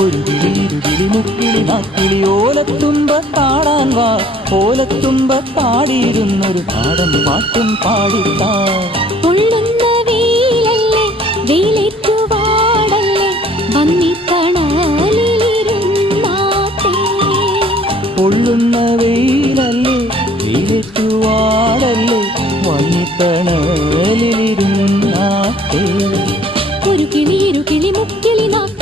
ഒരു കിളി ഇരുകിളി മുക്കിളി നാക്കിളി ഓലത്തുമ്പത്താടാൻ വാ. ഓലത്തുമ്പത്താടിയിരുന്നൊരു പാടം പാട്ടും പാടിത്താ. പൊള്ളുന്ന വെയിലല്ലേ വെയിലേറ്റു വാടല്ലേ വന്നിത്തണലിരുന്നാട്ടെ. പൊള്ളുന്ന വെയിലല്ലേ വെയിലേറ്റു വാടല്ലേ വന്നിത്തണലിരുന്നാട്ടെ. ഒരു കിളി ഇരു കിളി മുക്കിളി നാക്കിളി